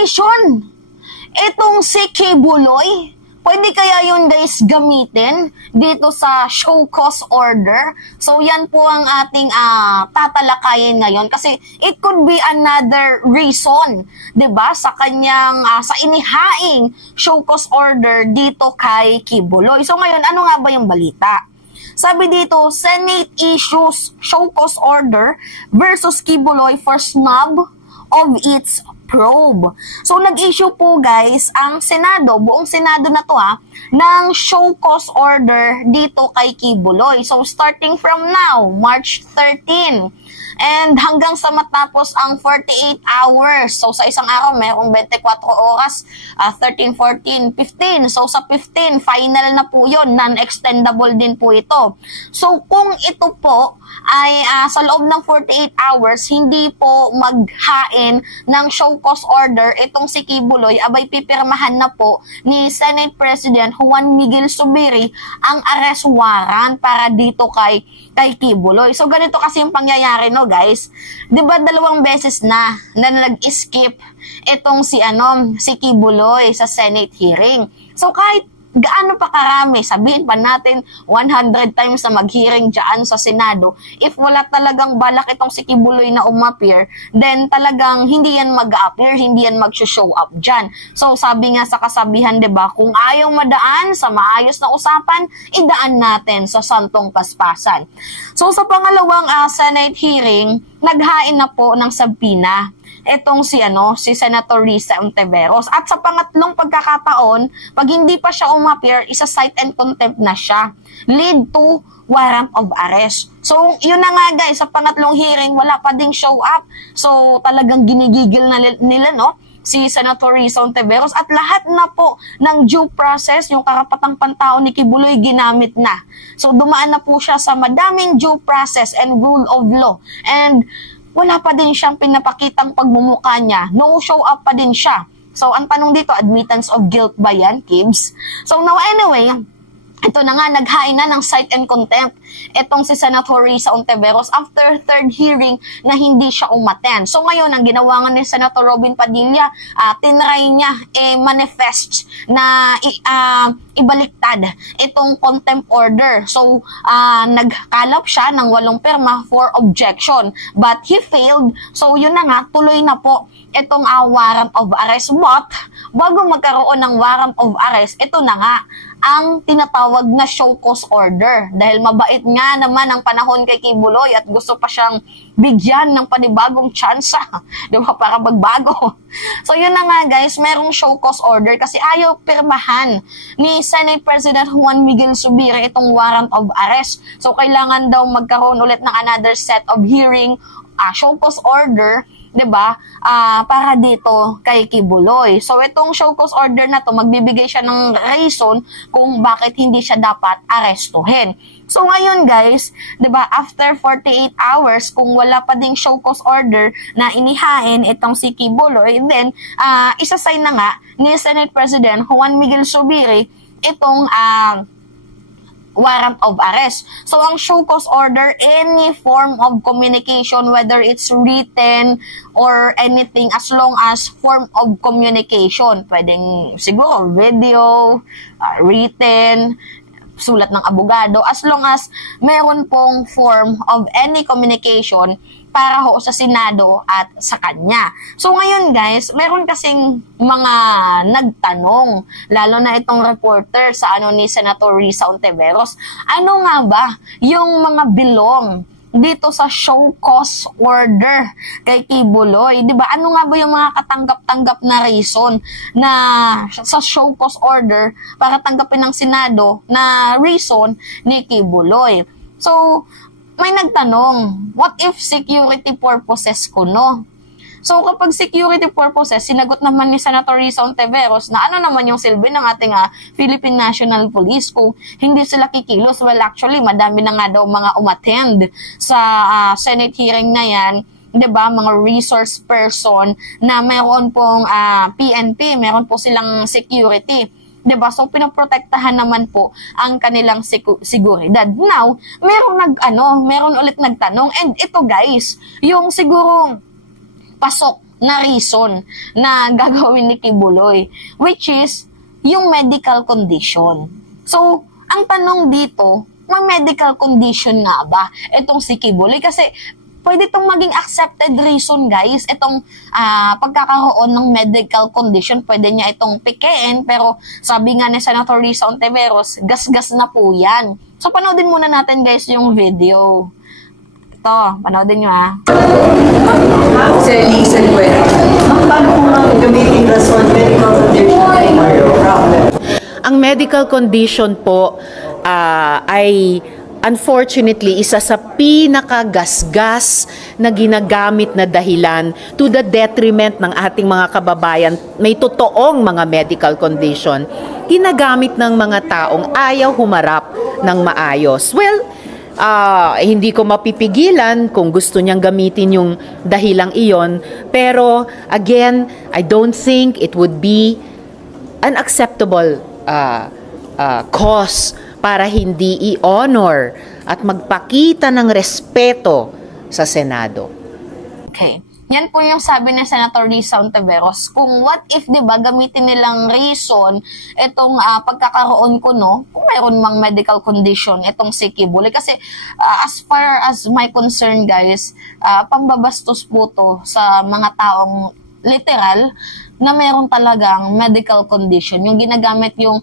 violation itong si Kibuloy. Pwede kaya yun guys gamitin dito sa show cause order? So yan po ang ating tatalakayin ngayon kasi it could be another reason, 'di ba, sa kanyang sa inihaing show cause order dito kay Kibuloy. So ngayon, ano nga ba yung balita? Sabi dito, Senate issues show cause order versus Kibuloy for snub of its probe. So, nag-issue po guys ang Senado, buong Senado na to ng show cause order dito kay Kibuloy. So, starting from now, March 13, and hanggang sa matapos ang 48 hours. So, sa isang araw, mayroong 24 oras, 13, 14, 15. So, sa 15, final na po yun. Non-extendable din po ito. So, kung ito po ay sa loob ng 48 hours, hindi po maghain ng show cause order itong si Kibuloy, abay pipirmahan na po ni Senate President Juan Miguel Zubiri ang arrest warrant para dito kay Kibuloy. So, ganito kasi yung pangyayari, no, guys? Diba, 2 beses na nag-skip itong si Kibuloy sa Senate hearing. So, kahit gaano pa karami, sabihin pa natin 100 times na mag-hearing dyan sa Senado, if wala talagang balak itong si Kibuloy na umappear, then talagang hindi yan mag-appear, hindi yan mag-show up dyan. So, sabi nga sa kasabihan, diba, kung ayaw madaan sa maayos na usapan, idaan natin sa santong paspasan. So, sa pangalawang Senate hearing, naghain na po ng sabpina etong si Senator Risa Ontiveros. At sa pangatlong pagkakataon, pag hindi pa siya umappear, isa-cite and contempt na siya. Lead to warrant of arrest. So, yun na nga guys, sa pangatlong hearing, wala pa ding show up. So, talagang ginigigil na nila, no? Si Senator Risa Ontiveros at lahat na po ng due process, yung karapatang pantao ni Kibuloy, ginamit na. So, dumaan na po siya sa madaming due process and rule of law. And wala pa din siyang pinapakitang pagmumukha niya. No show up pa din siya. So, ang tanong dito, admittance of guilt ba yan, Kibs? So, now anyway, ito na nga, naghain na ng cite and contempt itong si Senator Risa Ontiveros after third hearing na hindi siya umattend. So ngayon, ang ginawa nga ni Senator Robin Padilla, tinry niya manifest na ibaliktad itong contempt order. So nagkalap siya ng 8 pirma for objection, but he failed. So yun na nga, tuloy na po itong warrant of arrest. But bago magkaroon ng warrant of arrest, ito na nga ang tinatawag na show cause order. Dahil mabait nga naman ang panahon kay Kibuloy at gusto pa siyang bigyan ng panibagong tsansa, di ba, para magbago. So yun na nga guys, merong show cause order kasi ayaw pirmahan ni Senate President Juan Miguel Zubiri itong warrant of arrest. So kailangan daw magkaroon ulit ng another set of hearing, show cause order, 'di ba? Para dito kay Kibuloy. So itong show cause order na to, magbibigay siya ng reason kung bakit hindi siya dapat arestuhin. So ngayon guys, 'di ba, after 48 hours kung wala pa ding show cause order na inihain itong si Kibuloy, then isa-sign na nga ni Senate President Juan Miguel Zubiri itong warrant of arrest. So, ang show cause order, any form of communication, whether it's written or anything, as long as form of communication. Pwedeng siguro video, written, sulat ng abogado, as long as meron pong form of any communication para ho sa Senado at sa kanya. So ngayon guys, meron kasing mga nagtanong, lalo na itong reporter sa ni Senator Risa Ontiveros, ano nga ba yung mga bilong dito sa show cause order kay Kibuloy? Diba? Ano nga ba yung mga katanggap-tanggap na reason na sa show cause order para tanggapin ng Senado na reason ni Kibuloy? So, may nagtanong, what if security purposes ko, no? So, kapag security purposes, sinagot naman ni Senator Risa Ontiveros na ano naman yung silbi ng ating Philippine National Police kung hindi sila kikilos. Well, actually, madami na nga daw mga umattend sa Senate hearing na yan, 'di ba, mga resource person na mayroon pong PNP, mayroon po silang security. Diba? So, pinoprotektahan naman po ang kanilang seguridad. Now, meron ulit nagtanong, and ito guys, yung siguro pasok na reason na gagawin ni Kibuloy, which is yung medical condition. So, ang tanong dito, may medical condition nga ba itong si Kibuloy? Kasi pwede itong maging accepted reason, guys. Itong pagkakaroon ng medical condition, pwede niya itong pikein, pero sabi nga ni Senator Risa Ontiveros, gas-gas na po yan. So, panoodin muna natin, guys, yung video. Ito, panoodin nyo ha. Sir Lisa Luera, paano kung gamitin rason medical condition? Ang medical condition po ay unfortunately isa sa pinakagasgas na ginagamit na dahilan to the detriment ng ating mga kababayan. May totoong mga medical condition. Ginagamit ng mga taong ayaw humarap ng maayos. Well, hindi ko mapipigilan kung gusto niyang gamitin yung dahilang iyon. Pero, again, I don't think it would be an acceptable cause para hindi i-honor at magpakita ng respeto sa Senado. Okay. Yan po yung sabi ni Senator Risa Ontiveros. Kung what if, di ba, gamitin nilang reason itong pagkakaroon ko, no, kung mayroon mang medical condition, itong si Kibuloy. Kasi as far as my concern, guys, pambabastos po to sa mga taong literal na meron talagang medical condition. Yung ginagamit yung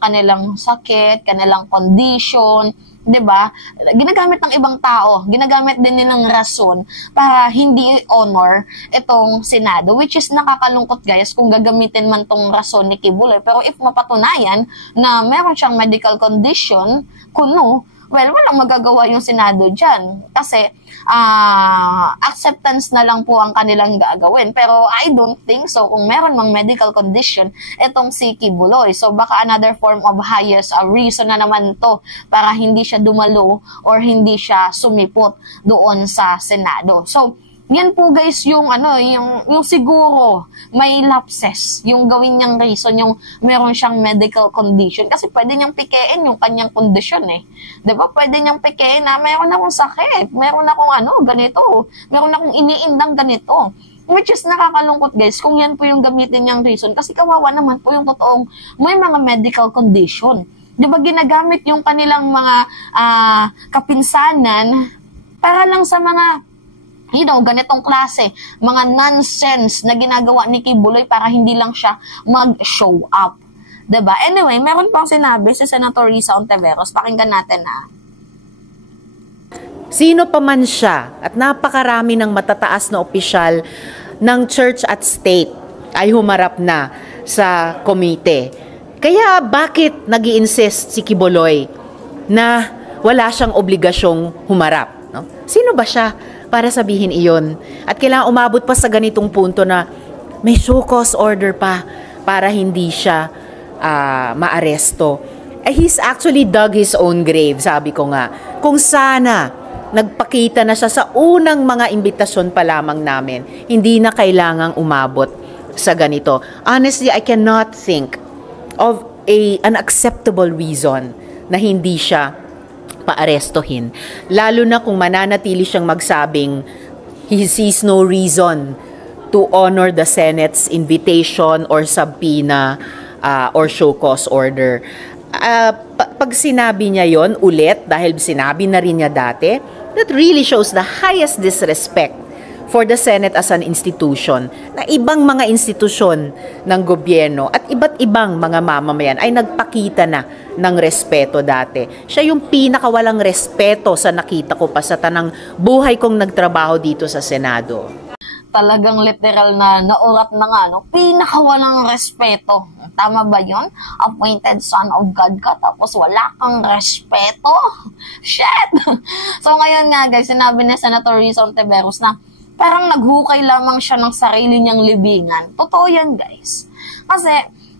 kanilang sakit, kanilang condition, 'di ba? Ginagamit ng ibang tao, ginagamit din nilang rason para hindi honor itong Senado, which is nakakalungkot, guys, kung gagamitin man tong rason ni Kibuloy. Pero if mapatunayan na meron siyang medical condition, kuno, well, walang magagawa yung Senado dyan. Kasi, acceptance na lang po ang kanilang gagawin. Pero I don't think so kung meron mang medical condition itong si Kibuloy. So, baka another form of highest reason na naman to para hindi siya dumalo or hindi siya sumipot doon sa Senado. So, yan po, guys, yung yung siguro may lapses, yung gawin niyang reason, yung meron siyang medical condition. Kasi pwede niyang pikein yung kanyang kondisyon eh. 'Di ba? Pwede niyang pikein na meron akong sakit, meron akong ganito, meron akong iniindang ganito. Which is nakakalungkot, guys, kung yan po yung gamitin niyang reason. Kasi kawawa naman po yung totoong may mga medical condition. 'Di ba, ginagamit yung kanilang mga kapinsanan para lang sa mga ganitong klase, mga nonsense na ginagawa ni Kibuloy para hindi lang siya mag-show up. 'Di ba? Anyway, meron pang sinabi si Senator Risa Ontiveros. Pakinggan natin ha. Sino pa man siya at napakarami ng matataas na opisyal ng church at state ay humarap na sa komite. Kaya bakit nag-i-insist si Kibuloy na wala siyang obligasyong humarap? No? Sino ba siya para sabihin iyon? At kailangan umabot pa sa ganitong punto na may show cause order pa para hindi siya maaresto. He's actually dug his own grave, sabi ko nga. Kung sana nagpakita na siya sa unang mga imbitasyon pa lamang namin, hindi na kailangang umabot sa ganito. Honestly, I cannot think of an acceptable reason na hindi siya paarestohin. Lalo na kung mananatili siyang magsabing he sees no reason to honor the Senate's invitation or subpoena or show cause order. Pag sinabi niya yon ulit, dahil sinabi na rin niya dati, that really shows the highest disrespect for the Senate as an institution, na ibang mga institusyon ng gobyerno at iba't ibang mga mamamayan ay nagpakita na ng respeto dati. Siya yung pinakawalang respeto sa nakita ko pa sa tanang buhay kong nagtrabaho dito sa Senado. Talagang literal na naurat na nga, no? Pinakawalang respeto. Tama ba yon? Appointed son of God ka, tapos wala kang respeto? Shit! So ngayon nga, guys, sinabi ni Senator Risa Ontiveros na parang naghukay lamang siya ng sarili niyang libingan. Totoo yan, guys. Kasi,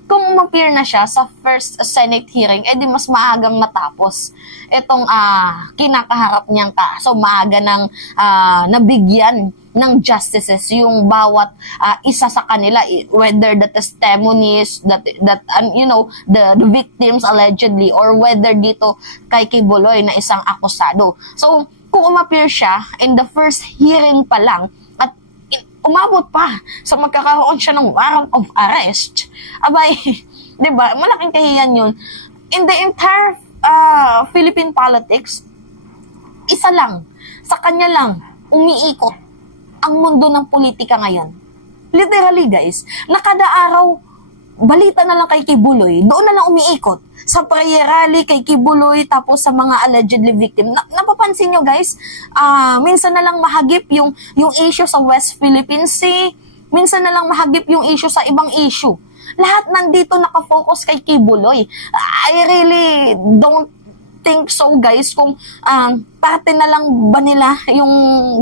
kung umappear na siya sa first Senate hearing, edi mas maagang natapos itong kinakaharap niyang kaso. Maaga nang nabigyan ng justices yung bawat isa sa kanila, whether the testimonies, the victims allegedly, or whether dito kay Kibuloy na isang akusado. So, kung umappear siya in the first hearing pa lang, at umabot pa sa magkakaroon siya ng warrant of arrest. Abay, di ba? Malaking kahiyan yun. In the entire Philippine politics, isa lang, sa kanya lang, umiikot ang mundo ng politika ngayon. Literally, guys, na kada araw, balita na lang kay Kibuloy, doon na lang umiikot. Sa prayer rally kay Kibuloy, tapos sa mga allegedly victim. Napapansin nyo, guys, minsan na lang mahagip yung issue sa West Philippine Sea, minsan na lang mahagip yung issue sa ibang issue. Lahat nandito nakafocus kay Kibuloy. I really don't think so, guys, kung parte na lang ba nila yung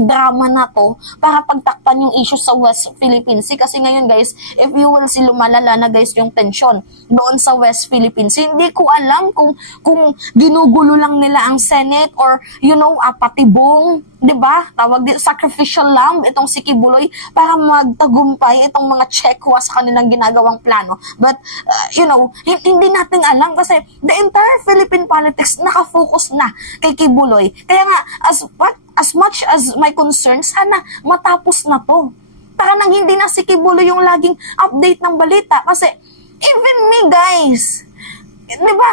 drama na to para pagtakpan yung issue sa West Philippine Sea. Kasi ngayon, guys, if you will see, lumalala na, guys, yung tension doon sa West Philippine Sea. Hindi ko alam kung ginugulo lang nila ang Senate or, patibong, diba? Tawag din, sacrificial lamb, itong si Kibuloy, para magtagumpay itong mga Chekwa sa kanilang ginagawang plano. But, hindi natin alam kasi the entire Philippine politics nakafocus na kay Kibuloy. Kaya nga, as much as my concern, sana matapos na to. Para nang hindi na si Kibuloy yung laging update ng balita. Kasi, even me, guys, diba,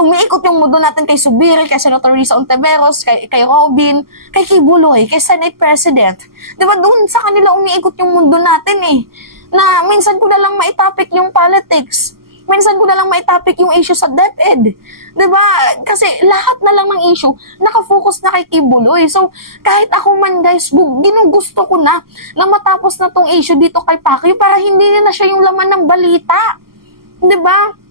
umiikot yung mundo natin kay Subiri, kay Senator Risa Ontiveros, kay Robin, kay Kibuloy, kay Senate President. Diba, doon sa kanila umiikot yung mundo natin eh. Na minsan ko na lang maitopic yung politics. Minsan ko na lang maitopic yung issue sa DepEd. Diba? Kasi lahat na lang ng issue, nakafocus na kay Kibuloy. So, kahit ako man, guys, ginugusto ko na matapos na tong issue dito kay Pacquiao para hindi na siya yung laman ng balita. Diba?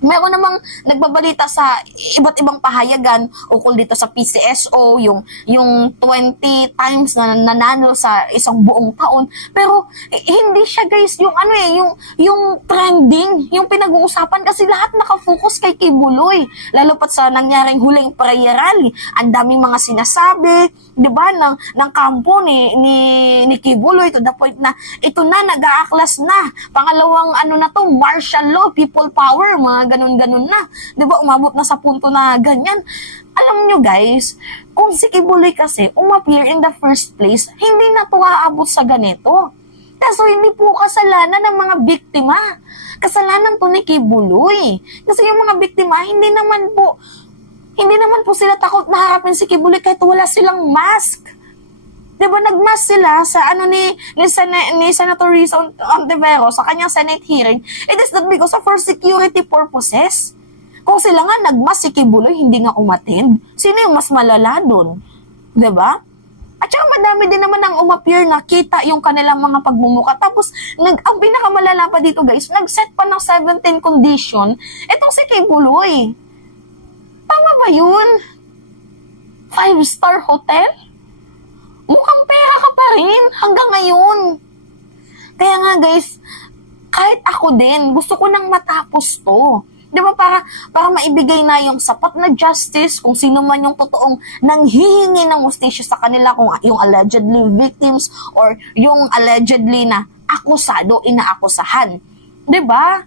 Meron namang nagbabalita sa iba't ibang pahayagan ukol dito sa PCSO, yung 20 times na nanalo sa isang buong taon. Pero hindi siya, guys, yung trending, yung pinag-uusapan kasi lahat nakafocus kay Kibuloy. Lalo pat sa nangyaring huling prayer rally, ang daming mga sinasabi, 'di ba, ng kampo ni Kibuloy to the point na ito na nag-aaklas na. Pangalawang na to, martial law, people power, mga ganun-ganun na. 'Di ba, umabot na sa punto na ganyan. Alam nyo, guys, kung si Kibuloy kasi umappear in the first place, hindi na to aabot sa ganito. Kaso hindi po kasalanan ng mga biktima. Kasalanan to ni Kibuloy. Kasi yung mga biktima, hindi naman po sila takot na harapin si Kibuloy kahit wala silang mask. Diba, nagmask sila sa ni Senator Risa Ontiveros sa kanyang Senate hearing. It is not because of for security purposes. Kung sila nga nagmask, si Kibuloy hindi nga umattend, sino yung mas malala dun? Diba? At saka madami din naman ang umappear na kita yung kanilang mga pagmumuka. Tapos, ang pinakamalala pa dito, guys, nag-set pa ng 17 condition itong si Kibuloy. Tama ba yun? 5-star hotel? Mukhang pera ka pa rin hanggang ngayon. Kaya nga, guys, kahit ako din, gusto ko nang matapos to. Di ba, para maibigay na yung sapat na justice kung sino man yung totoong nanghihingi ng hustisya sa kanila, kung yung allegedly victims or yung allegedly na akusado, inaakusahan. Di ba?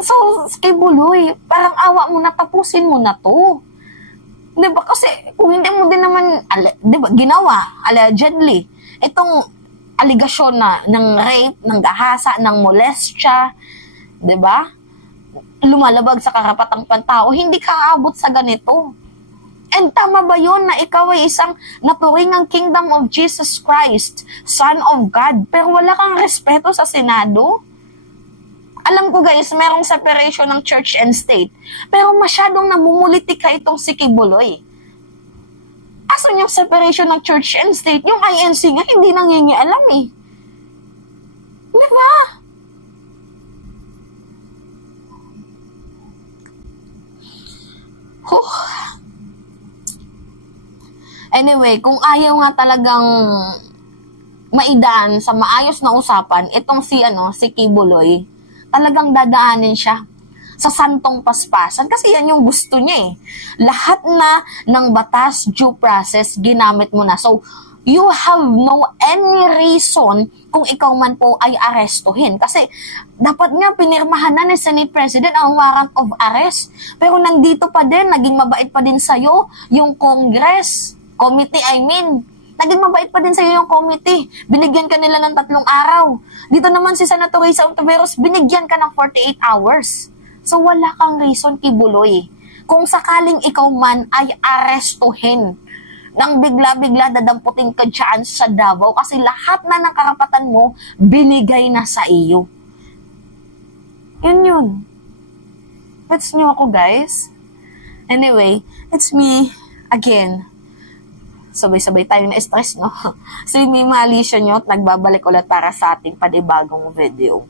So, Kibuloy, parang awa mo na, tapusin mo na to. Di ba? Kasi kung hindi mo din naman, di ba, ginawa, allegedly, itong aligasyon na ng rape, ng gahasa, ng molestya, di ba? Lumalabag sa karapatang pantao, hindi ka aabot sa ganito. And tama ba yun na ikaw ay isang naturingang kingdom of Jesus Christ, Son of God, pero wala kang respeto sa Senado? Alam ko, guys, merong separation ng church and state, pero masyadong namumulitika itong si Kibuloy. Asan yung separation ng church and state? Yung INC nga, hindi nangingialam eh. Di ba? Anyway, kung ayaw nga talagang maidaan sa maayos na usapan, itong si Kibuloy, talagang dadaanin siya sa santong paspasan kasi yan yung gusto niya eh. Lahat na ng batas, due process, ginamit mo na. So, you have no any reason kung ikaw man po ay arestuhin. Kasi dapat nga pinirmahan na ni Senate President ang warrant of arrest. Pero nandito pa din, naging mabait pa din sa'yo yung Congress, committee Naging mabait pa din sa'yo yung committee. Binigyan ka nila ng 3 araw. Dito naman si Senator Risa Ontiveros, binigyan ka ng 48 hours. So wala kang reason, Kibuloy. Kung sakaling ikaw man ay arestuhin nang bigla-bigla dadamputin ka dyan sa Davao kasi lahat na ng karapatan mo binigay na sa iyo. Yun. Gets nyo ako, guys? Anyway, it's me again. Sabay-sabay tayo na stress, no? So, may malisya nyo at nagbabalik ulit para sa ating panibagong video.